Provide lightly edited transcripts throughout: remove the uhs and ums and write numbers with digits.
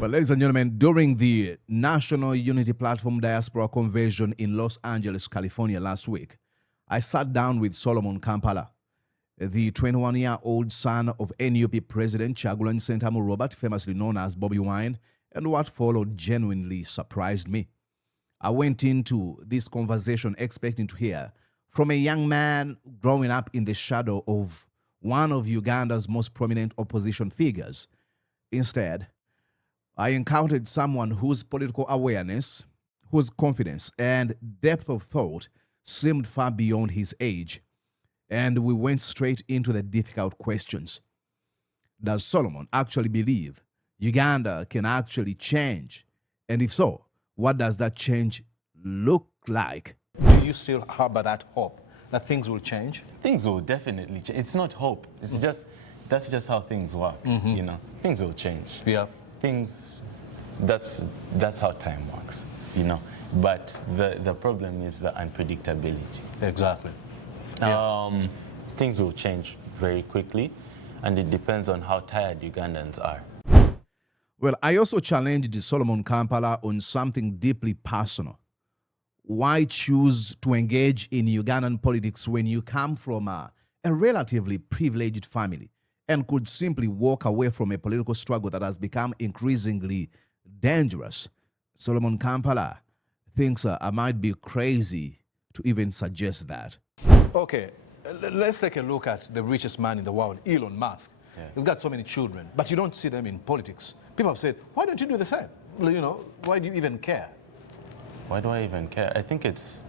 Well, ladies and gentlemen, during the National Unity Platform Diaspora Convention in Los Angeles, California last week, I sat down with Solomon Kampala, the 21-year-old son of NUP President Kyagulanyi Ssentamu Robert, famously known as Bobi Wine, and what followed genuinely surprised me. I went into this conversation expecting to hear from a young man growing up in the shadow of one of Uganda's most prominent opposition figures. Instead, I encountered someone whose political awareness, whose confidence, and depth of thought seemed far beyond his age. And we went straight into the difficult questions. Does Solomon actually believe Uganda can actually change? And if so, what does that change look like? Do you still harbor that hope that things will change? Things will definitely change. It's not hope. It's just, that's just how things work, you know. Things will change. Yeah. Things, that's how time works, you know. But the problem is the unpredictability. Exactly. Yeah. Things will change very quickly, and it depends on how tired Ugandans are. Well, I also challenged Solomon Kampala on something deeply personal. Why choose to engage in Ugandan politics when you come from a relatively privileged family and could simply walk away from a political struggle that has become increasingly dangerous? Solomon Kampala thinks I might be crazy to even suggest that. Okay, let's take a look at the richest man in the world, Elon Musk. Yeah. He's got so many children, but you don't see them in politics. People have said, why don't you do the same? You know, why do you even care? Why do I even care? I think it's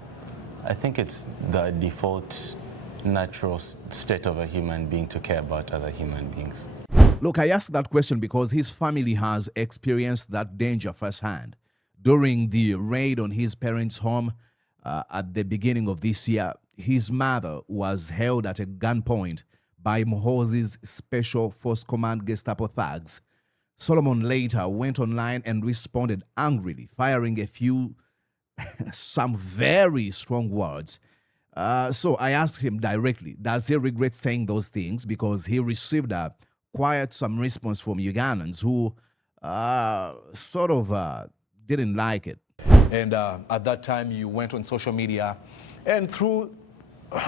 the default natural state of a human being to care about other human beings. Look, I asked that question because his family has experienced that danger firsthand. During the raid on his parents' home at the beginning of this year, his mother was held at a gunpoint by Muhoozi's Special Force Command Gestapo thugs. Solomon later went online and responded angrily, firing some very strong words. So I asked him directly, does he regret saying those things? Because he received quite some response from Ugandans who didn't like it. And at that time, you went on social media and threw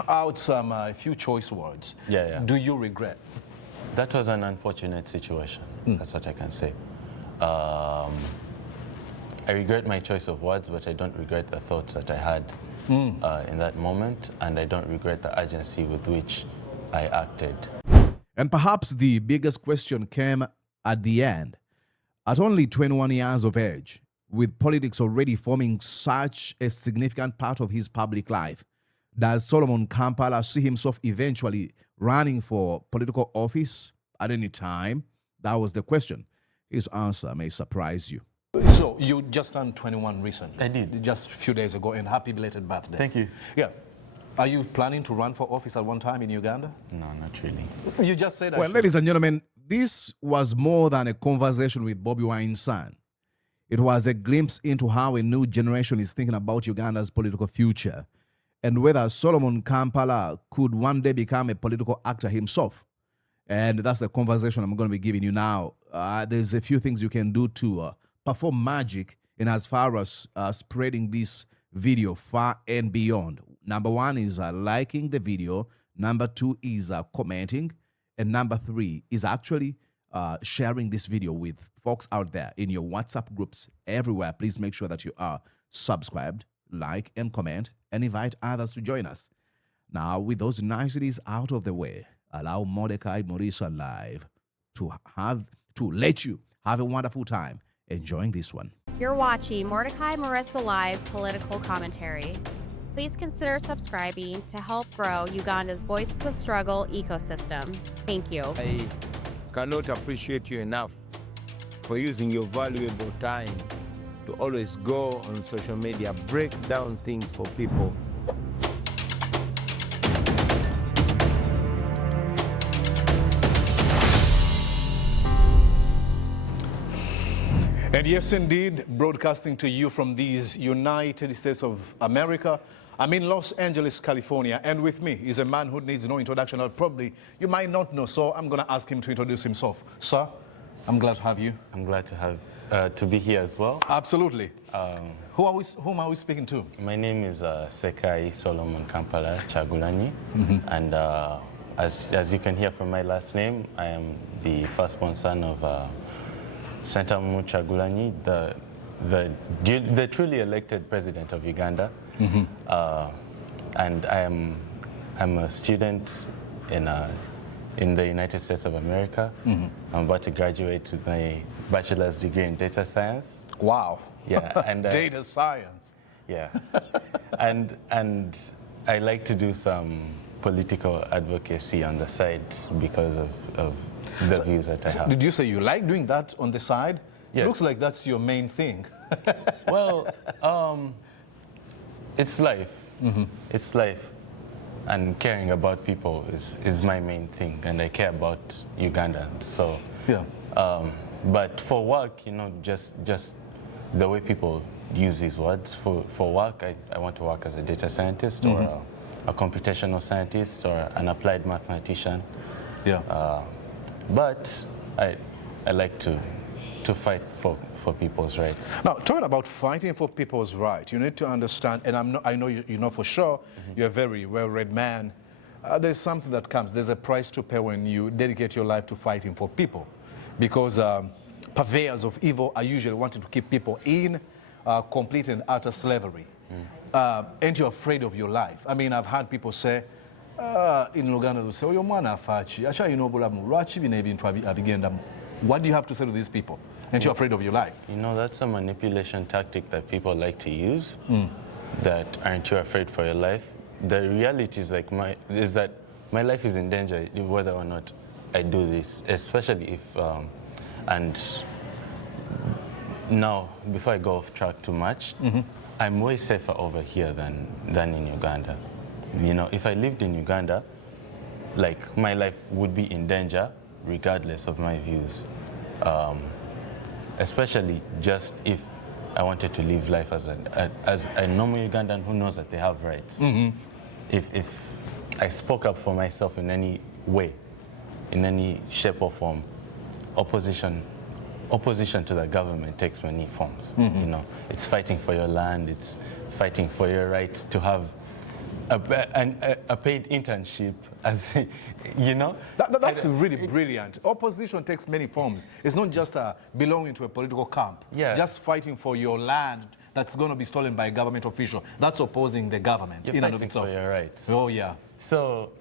out a few choice words. Yeah. Do you regret? That was an unfortunate situation. That's what I can say. I regret my choice of words, but I don't regret the thoughts that I had in that moment, and I don't regret the urgency with which I acted. And perhaps the biggest question came at the end. At only 21 years of age, with politics already forming such a significant part of his public life, does Solomon Kampala see himself eventually running for political office at any time? That was the question. His answer may surprise you. So you just turned 21 recently. I did. Just a few days ago, and happy belated birthday. Thank you. Yeah. Are you planning to run for office at one time in Uganda? No, not really. You just said well, ladies and gentlemen, this was more than a conversation with Bobi Wine's son. It was a glimpse into how a new generation is thinking about Uganda's political future and whether Solomon Kampala could one day become a political actor himself. And that's the conversation I'm going to be giving you now. There's a few things you can do to perform magic in as far as spreading this video far and beyond. Number one is liking the video. Number two is commenting. And number three is actually sharing this video with folks out there in your WhatsApp groups everywhere. Please make sure that you are subscribed, like, and comment, and invite others to join us. Now, with those niceties out of the way, allow Mordecai Morisa Live to let you have a wonderful time enjoying this one. You're watching Mordecai Morisa Live political commentary. Please consider subscribing to help grow Uganda's Voices of Struggle ecosystem. Thank you. I cannot appreciate you enough for using your valuable time to always go on social media, break down things for people. And yes, indeed, broadcasting to you from these United States of America. I'm in Los Angeles, California, and with me is a man who needs no introduction, or probably you might not know, so I'm going to ask him to introduce himself. Sir, I'm glad to have you. I'm glad to be here as well. Absolutely. Whom are we speaking to? My name is Sekai Solomon Kampala Kyagulanyi, and as you can hear from my last name, I am the firstborn son of Ssentamu Kyagulanyi, the truly elected president of Uganda, and I'm a student in the United States of America. I'm about to graduate with my bachelor's degree in data science. Wow. Yeah, and data science. Yeah, and I like to do some political advocacy on the side because of the views that I have. Did you say you like doing that on the side? Yes. Looks like that's your main thing. Well, it's life. It's life. And caring about people is my main thing, and I care about Ugandans. So, yeah. But for work, just the way people use these words, for work, I want to work as a data scientist or a computational scientist or an applied mathematician. Yeah. But I like to fight for people's rights. Now, talking about fighting for people's rights, you need to understand, and I know you know for sure, you're a very well-read man. There's something that comes. There's a price to pay when you dedicate your life to fighting for people, because purveyors of evil are usually wanting to keep people in complete and utter slavery. And you're afraid of your life. I mean, I've had people say, in Uganda, they'll say, "Oyo mwana afachi, acha ino bulamu, lwaki bino ebintu abigendamu." What do you have to say to these people? And you're afraid of your life. That's a manipulation tactic that people like to use. That aren't you afraid for your life? The reality is is that my life is in danger whether or not I do this, especially if and now before I go off track too much, I'm way safer over here than in Uganda. If I lived in Uganda, my life would be in danger regardless of my views. Especially just if I wanted to live life as a normal Ugandan who knows that they have rights. If I spoke up for myself in any way, in any shape or form, opposition to the government takes many forms. It's fighting for your land, it's fighting for your right to have a paid internship, as That's really brilliant. Opposition takes many forms. It's not just belonging to a political camp. Yeah. Just fighting for your land that's going to be stolen by a government official. That's opposing the government. You're in and of fighting itself. for your rights. Oh yeah. So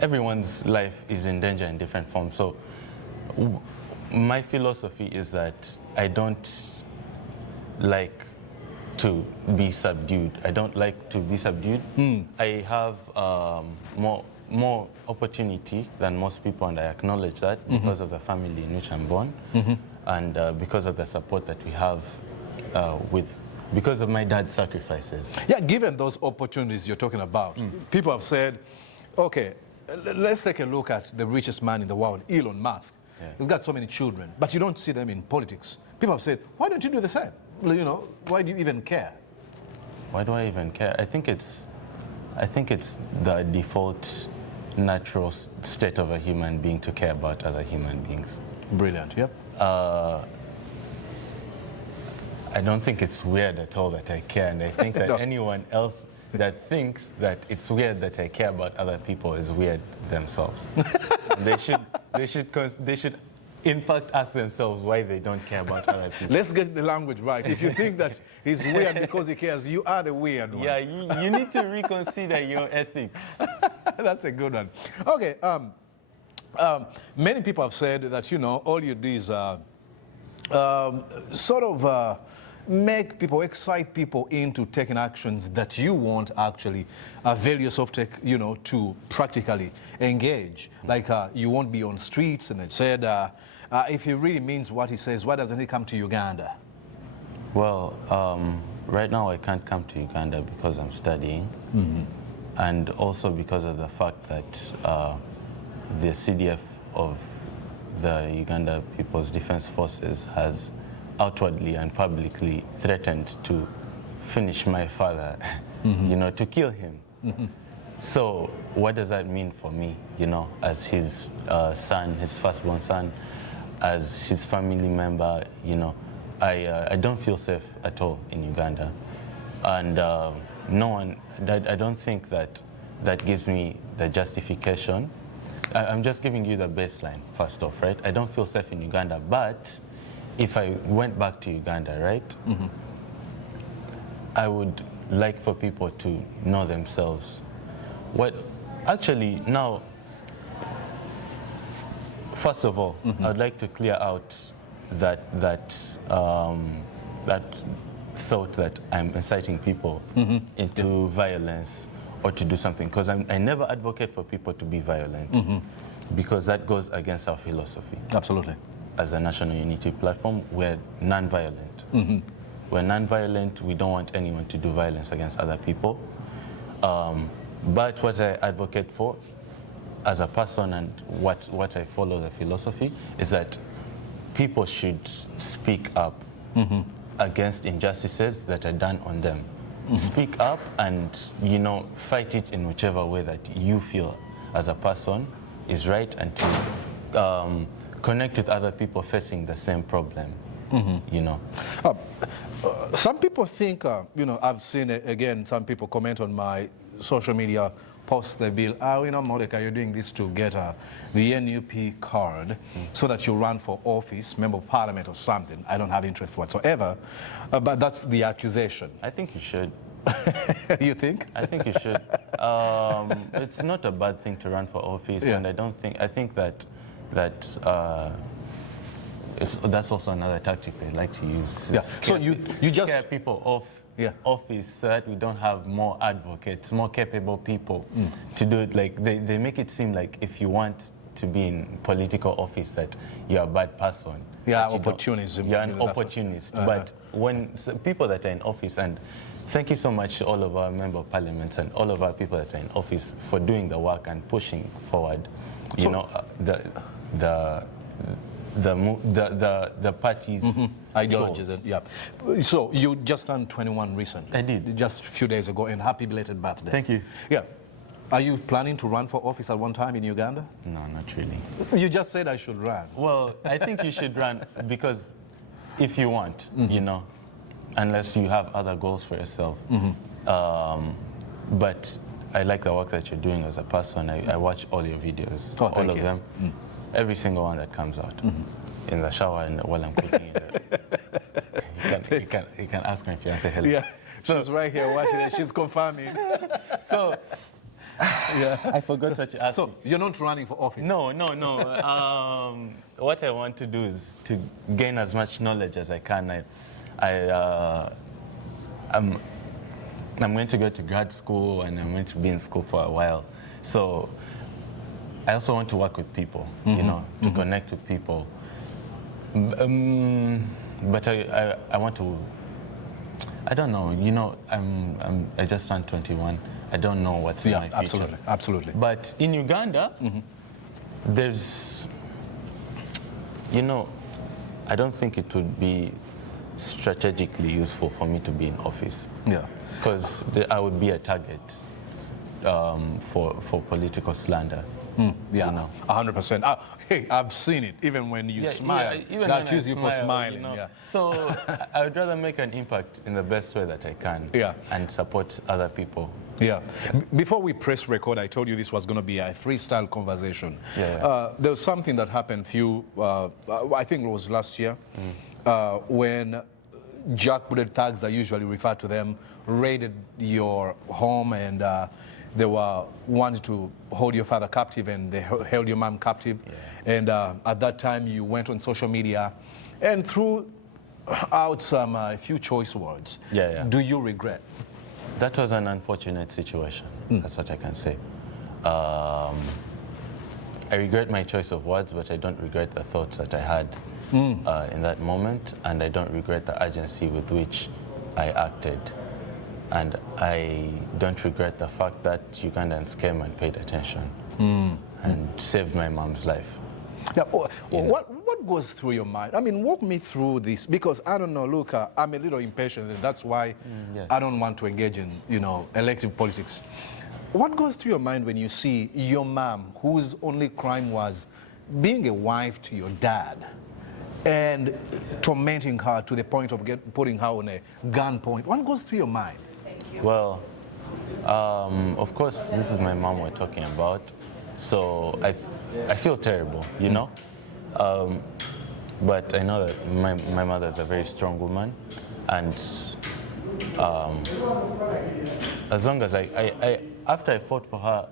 everyone's life is in danger in different forms. So my philosophy is that I don't like to be subdued. I don't like to be subdued. I have more opportunity than most people, and I acknowledge that because of the family in which I'm born, and because of the support that we have because of my dad's sacrifices. Yeah, given those opportunities you're talking about, people have said, okay, let's take a look at the richest man in the world, Elon Musk. Yeah. He's got so many children, but you don't see them in politics. People have said, why don't you do the same? Why do you even care? Why do I even care? I think it's the default natural state of a human being to care about other human beings. Brilliant, yep. I don't think it's weird at all that I care, and I think that No. anyone else that thinks that it's weird that I care about other people is weird themselves. They should in fact ask themselves why they don't care about other people. Let's get the language right. If you think that he's weird because he cares, you are the weird one. Yeah, you need to reconsider your ethics. That's a good one. Okay, many people have said that, all you do is make people, excite people into taking actions that you won't actually avail yourself to practically engage. Like you won't be on streets, and it said, if he really means what he says, why doesn't he come to Uganda? Well, right now I can't come to Uganda because I'm studying, and also because of the fact that the CDF of the Uganda People's Defense Forces has outwardly and publicly threatened to finish my father, to kill him. So what does that mean for me, as his son, his firstborn son? as his family member, you know, I don't feel safe at all in Uganda. And no one, I don't think that gives me the justification. I'm just giving you the baseline, first off, right? I don't feel safe in Uganda, but if I went back to Uganda, right, I would like for people to know themselves. What, actually, now, first of all, I'd like to clear out that thought that I'm inciting people into violence or to do something, because I never advocate for people to be violent, because that goes against our philosophy. Absolutely. As a National Unity platform, we're non-violent. We're non-violent. We don't want anyone to do violence against other people. But what I advocate for as a person and what I follow the philosophy is that people should speak up against injustices that are done on them. Speak up and, you know, fight it in whichever way that you feel as a person is right, and to connect with other people facing the same problem, you know. Some people think, you know, I've seen, again, some people comment on my social media posts, the bill, you know, Mordecai, you're doing this to get the NUP card so that you run for office, member of parliament or something. I don't have interest whatsoever, but that's the accusation. I think you should. You think? I think you should. It's not a bad thing to run for office, and I think that that's also another tactic they like to use. Yeah. So you just scare people off office so that we don't have more advocates, more capable people to do it. Like they make it seem like if you want to be in political office that you're a bad person. Yeah, opportunism. You're an opportunist. But when people that are in office, and thank you so much to all of our member of parliaments and all of our people that are in office for doing the work and pushing forward, you know, the party's ideologies. goals. Yeah. So you just turned 21 recently. I did. Just a few days ago, and happy belated birthday. Thank you. Yeah. Are you planning to run for office at one time in Uganda? No, not really. You just said I should run. Well, I think you should run because if you want, you know, unless you have other goals for yourself. But I like the work that you're doing as a person. I watch all your videos, all of them. Every single one that comes out. In the shower and while I'm cooking. You can ask my fiance hello. Yeah, so, she's right here watching it. She's confirming. So, I forgot what you asked me. So, you're not running for office? No. What I want to do is to gain as much knowledge as I can. I'm going to go to grad school, and I'm going to be in school for a while. So I also want to work with people, you know, to connect with people. But I want to, I don't know, you know, I just turned 21. I don't know what's in my future. Absolutely. But in Uganda, there's, you know, I don't think it would be strategically useful for me to be in office. Yeah. Because I would be a target for political slander. Yeah, you know. 100%. Hey, I've seen it. Even when you smile, even they when accuse you for smiling. You know? Yeah. So I would rather make an impact in the best way that I can. Yeah. And support other people. Yeah. Before we press record, I told you this was going to be a freestyle conversation. There was something that happened I think it was last year, when jackbooted thugs, I usually refer to them, raided your home, and they were wanted to hold your father captive, and they held your mom captive. And at that time, you went on social media and threw out a few choice words. Do you regret? That was an unfortunate situation. That's what I can say. I regret my choice of words, but I don't regret the thoughts that I had in that moment, and I don't regret the urgency with which I acted. And I don't regret the fact that Ugandans came and paid attention and saved my mom's life. Yeah. What goes through your mind? I mean, walk me through this, because I don't know, look, I'm a little impatient, and that's why I don't want to engage in, you know, elective politics. What goes through your mind when you see your mom, whose only crime was being a wife to your dad, and tormenting her to the point of putting her on a gunpoint. What goes through your mind? Well, of course, this is my mom we're talking about, so I feel terrible, you know? But I know that my mother is a very strong woman, and as long as after I fought for her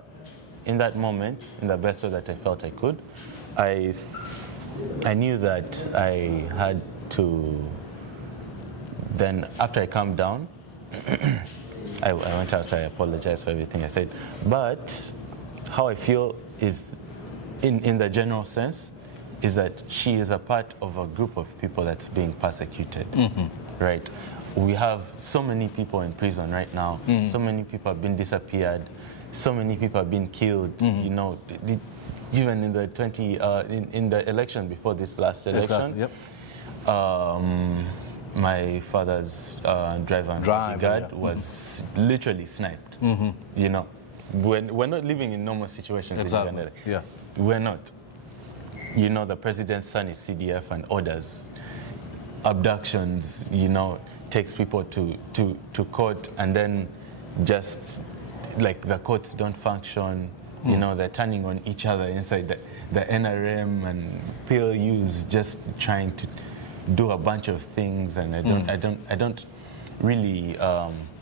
in that moment, in the best way that I felt I could, I knew that I had to, then after I calmed down, I went out, I apologized for everything I said. But how I feel is, in the general sense, is that she is a part of a group of people that's being persecuted, right? We have so many people in prison right now, so many people have been disappeared, so many people have been killed, you know, even in the in the election before this last election. Exactly, yep. My father's driver and bodyguard was literally sniped. You know, we're not living in normal situations in Uganda. Yeah. We're not. You know, the president's son is CDF and orders abductions, you know, takes people to court, and then just like the courts don't function, you know, they're turning on each other inside the NRM and PLUs, just trying to do a bunch of things, and I don't really,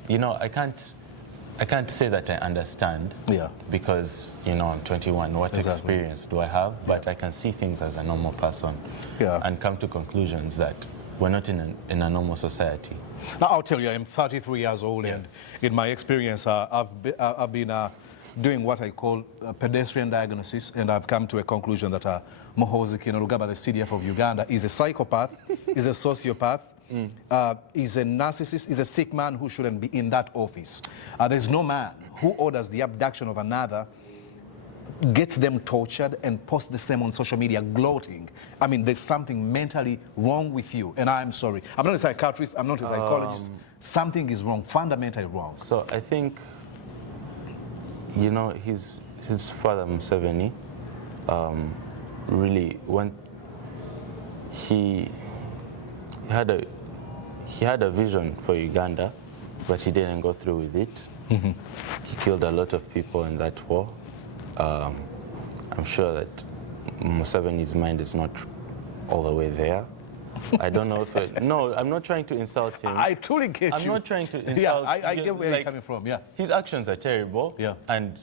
you know, I can't say that I understand, because, you know, I'm 21. What experience do I have? But I can see things as a normal person, and come to conclusions that we're not in a normal society. Now, I'll tell you, I'm 33 years old, and in my experience, I've been doing what I call pedestrian diagnosis, and I've come to a conclusion that Muhoozi Kainerugaba, the CDF of Uganda, is a psychopath, is a sociopath, is a narcissist, is a sick man who shouldn't be in that office. There's no man who orders the abduction of another, gets them tortured, and posts the same on social media, gloating. I mean, there's something mentally wrong with you, and I'm sorry. I'm not a psychiatrist, I'm not a psychologist. Something is wrong, fundamentally wrong. So I think, you know, his father Museveni, really, when he had a vision for Uganda, but he didn't go through with it. He killed a lot of people in that war. I'm sure that Museveni's mind is not all the way there. I don't know if no, I'm not trying to insult him. I truly get you. I'm not trying to insult. Yeah, I get where you're coming from. Yeah, his actions are terrible. Yeah, and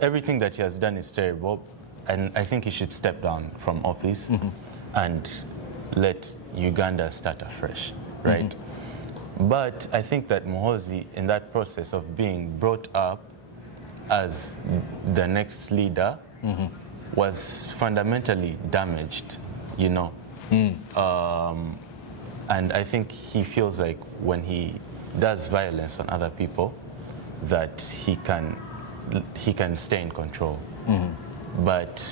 everything that he has done is terrible. And I think he should step down from office and let Uganda start afresh, right? But I think that Muhoozi, in that process of being brought up as the next leader, was fundamentally damaged, you know. And I think he feels like when he does violence on other people, that he can stay in control. But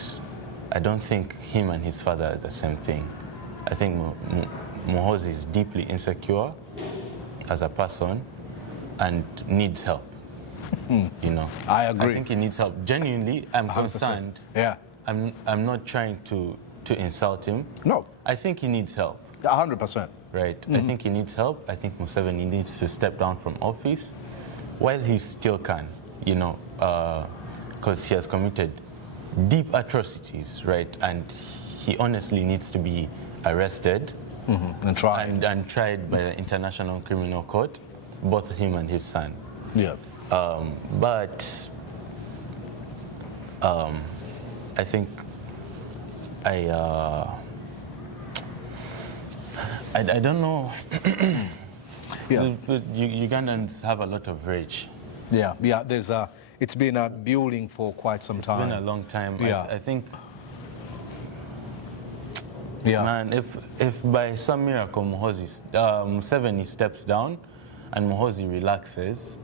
I don't think him and his father are the same thing. I think Muhoozi is deeply insecure as a person and needs help. You know, I agree. I think he needs help. Genuinely, I'm 100%. concerned. Yeah, I'm not trying to insult him. No, I think he needs help. 100%. Right. I think he needs help. I think Museveni needs to step down from office while he still can. You know, because he has committed deep atrocities, right? And he honestly needs to be arrested and tried. And tried by the International Criminal Court, both him and his son. Yeah. But I think I don't know. Yeah. The Ugandans have a lot of rage. Yeah, yeah. There's it's been building for quite some time. It's been a long time. Yeah. I think. Yeah. Man, if by some miracle Museveni steps down and Muhoozi relaxes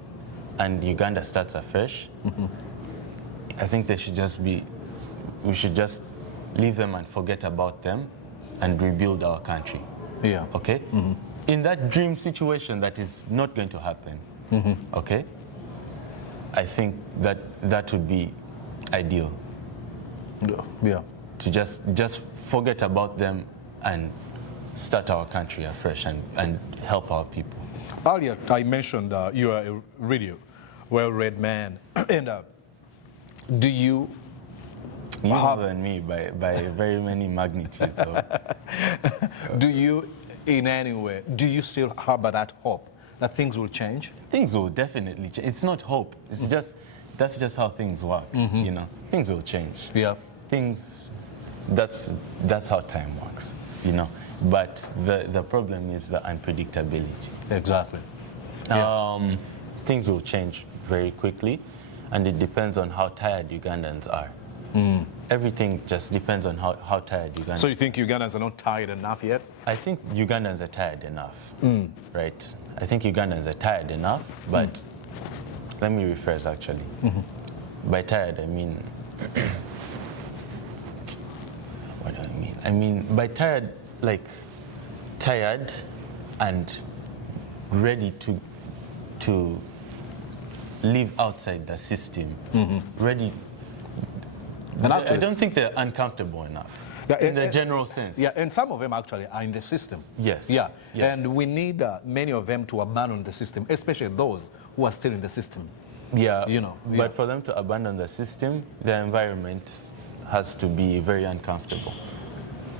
and Uganda starts afresh, I think we should just leave them and forget about them and rebuild our country. Yeah. Okay? In that dream situation that is not going to happen, okay? I think that would be ideal. Yeah. To just forget about them and start our country afresh and help our people. Earlier, I mentioned you are a really well-read man. And do you... More than me by very many magnitudes. Do you, in any way, do you still harbor that hope that things will change? Things will definitely change. It's not hope. It's just, that's just how things work, you know. Things will change. Yeah. Things, that's how time works, you know. But the problem is the unpredictability. Exactly. Things will change very quickly, and it depends on how tired Ugandans are. Everything just depends on how tired Ugandans are. So you think Ugandans are not tired enough yet? I think Ugandans are tired enough, right? I think Ugandans are tired enough, but let me rephrase actually. By tired, I mean, what do I mean? I mean, by tired, like tired and ready to live outside the system, ready. And actually, I don't think they're uncomfortable enough, in the general sense. Yeah, and some of them actually are in the system. Yes. Yeah, yes. And we need many of them to abandon the system, especially those who are still in the system. Yeah, you know. But for them to abandon the system, the environment has to be very uncomfortable.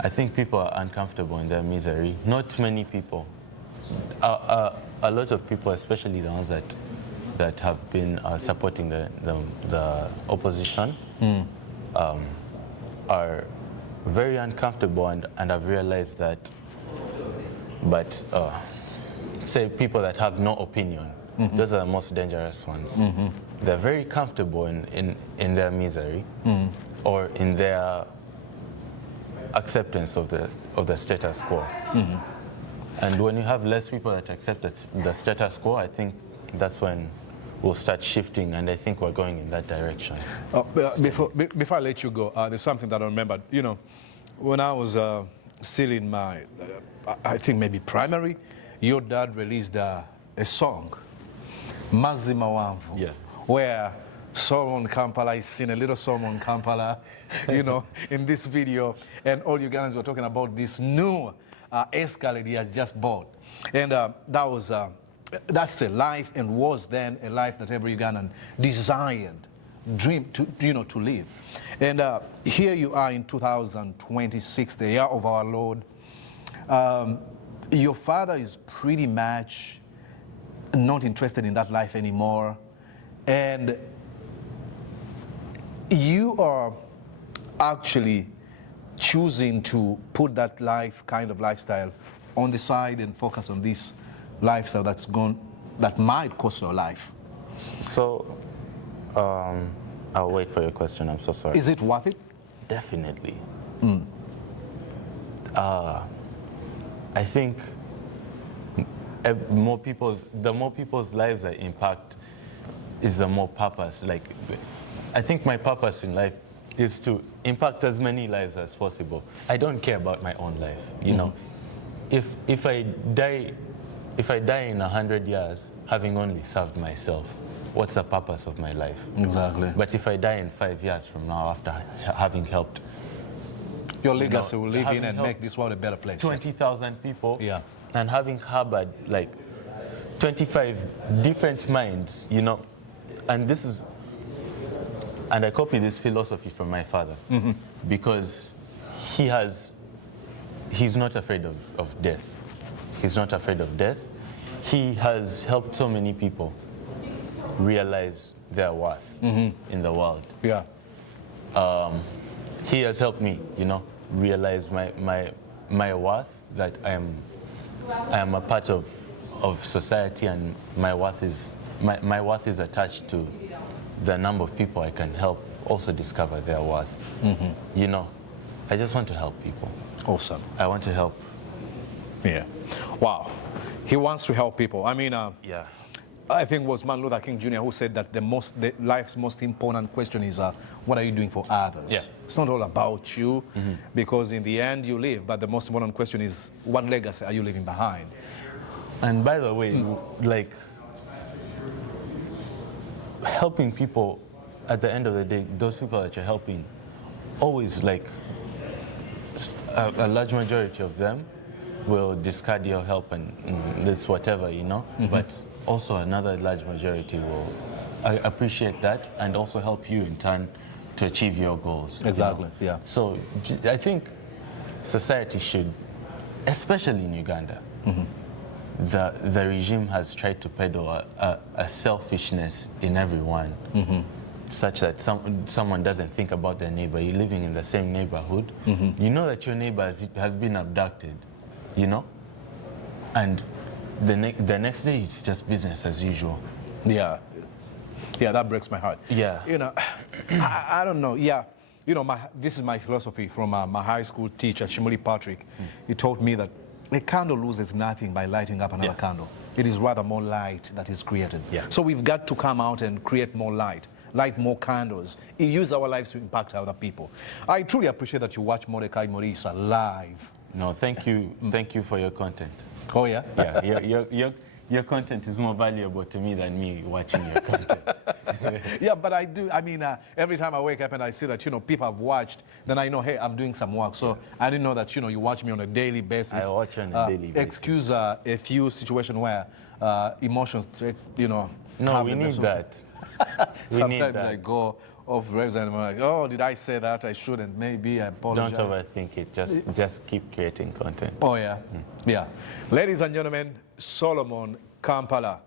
I think people are uncomfortable in their misery. Not many people. A lot of people, especially the ones that have been supporting the opposition, are very uncomfortable and have realized that. But say people that have no opinion, those are the most dangerous ones. They're very comfortable in their misery or in their acceptance of the status quo. And when you have less people that accept the status quo, I think that's when we'll start shifting, and I think we're going in that direction. Before I let you go, there's something that I remember. You know, when I was still in my, I think maybe primary, your dad released a song, Mazima Wanvu, where Solomon Kampala is seen, a little Solomon Kampala, you know, in this video, and all Ugandans were talking about this new Escalade he has just bought. And that's a life, and was then a life that every Ugandan desired, dreamed to live. And here you are in 2026, the year of our Lord. Your father is pretty much not interested in that life anymore, and you are actually choosing to put that kind of lifestyle on the side and focus on this lifestyle that might cost your life. So, I'll wait for your question. I'm so sorry. Is it worth it? Definitely. I think the more people's lives I impact is the more purpose. Like, I think my purpose in life is to impact as many lives as possible. I don't care about my own life. You know, if I die in 100 years having only served myself, what's the purpose of my life? Exactly. But if I die in 5 years from now after having helped, your legacy will live in and make this world a better place. 20,000 people, yeah, and having harbored like 25 different minds, you know, and I copy this philosophy from my father, because he's not afraid of death. He's not afraid of death. He has helped so many people realize their worth in the world. Yeah. He has helped me, you know, realize my worth, that I am a part of society, and my worth is attached to the number of people I can help also discover their worth. You know, I just want to help people. Awesome. I want to help. Yeah. Wow. He wants to help people. I mean, yeah. I think it was Martin Luther King Jr. who said that life's most important question is, what are you doing for others? Yeah. It's not all about you, because in the end you live, but the most important question is, what legacy are you leaving behind? And by the way, like, helping people, at the end of the day, those people that you're helping, always, like, a large majority of them will discard your help and this whatever, you know. But also another large majority will appreciate that and also help you in turn to achieve your goals. Exactly, you know? yeah. So I think society should, especially in Uganda, the regime has tried to peddle a selfishness in everyone, such that someone doesn't think about their neighbor. You're living in the same neighborhood. You know that your neighbor has been abducted, you know? And the next day, it's just business as usual. Yeah. Yeah, that breaks my heart. Yeah. You know, I don't know. Yeah. You know, this is my philosophy from my high school teacher, Shimuli Patrick. He taught me that a candle loses nothing by lighting up another candle. It is rather more light that is created. Yeah. So we've got to come out and create more light more candles, use our lives to impact other people. I truly appreciate that you watch Mordecai Morisa live. No, thank you. Thank you for your content. Oh, yeah? Yeah, your content is more valuable to me than me watching your content. Yeah, but I do. I mean, every time I wake up and I see that, you know, people have watched, then I know, hey, I'm doing some work. So I didn't know that, you know, you watch me on a daily basis. I watch on a daily basis. Excuse a few situations where emotions, you know. No, we need that. Sometimes I go off rails and I'm like, oh, did I say that? I shouldn't. Maybe I apologize. Don't overthink it. Just keep creating content. Oh, yeah. Yeah. Ladies and gentlemen, Solomon Kampala.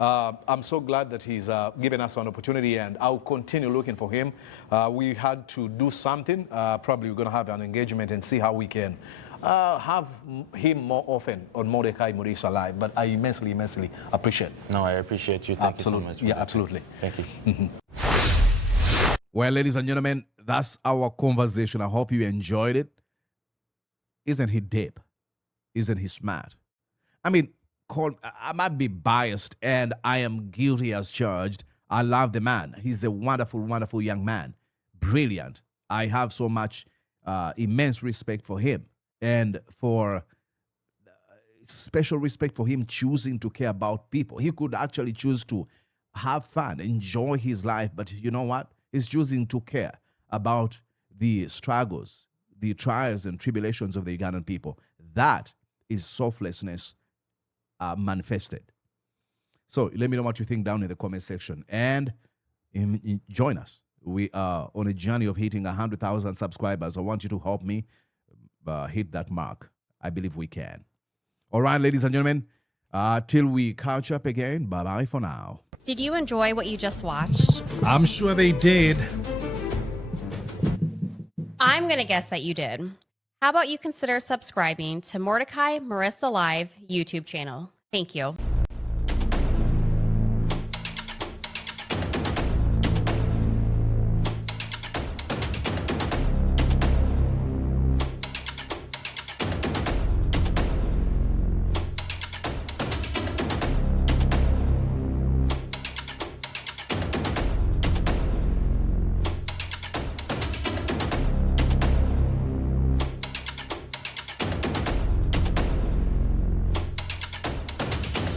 I'm so glad that he's given us an opportunity, and I'll continue looking for him. We had to do something. Probably we're going to have an engagement and see how we can have him more often on Mordecai Morisa Live. But I immensely appreciate. No, I appreciate you. Thank Absolutely. you so much. Yeah, absolutely. Thank you. Well, ladies and gentlemen, that's our conversation. I hope you enjoyed it. Isn't he deep? Isn't he smart? I mean, I might be biased, and I am guilty as charged. I love the man. He's a wonderful, wonderful young man. Brilliant. I have so much immense respect for him, and for special respect for him choosing to care about people. He could actually choose to have fun, enjoy his life, but you know what? He's choosing to care about the struggles, the trials and tribulations of the Ugandan people. That is selflessness manifested. So let me know what you think down in the comment section, and join us. We are on a journey of hitting 100,000 subscribers. I want you to help me hit that mark. I believe we can. All right, ladies and gentlemen, till we catch up again, bye-bye for now. Did you enjoy what you just watched? I'm sure they did. I'm going to guess that you did. How about you consider subscribing to Mordecai Morisa Live YouTube channel? Thank you.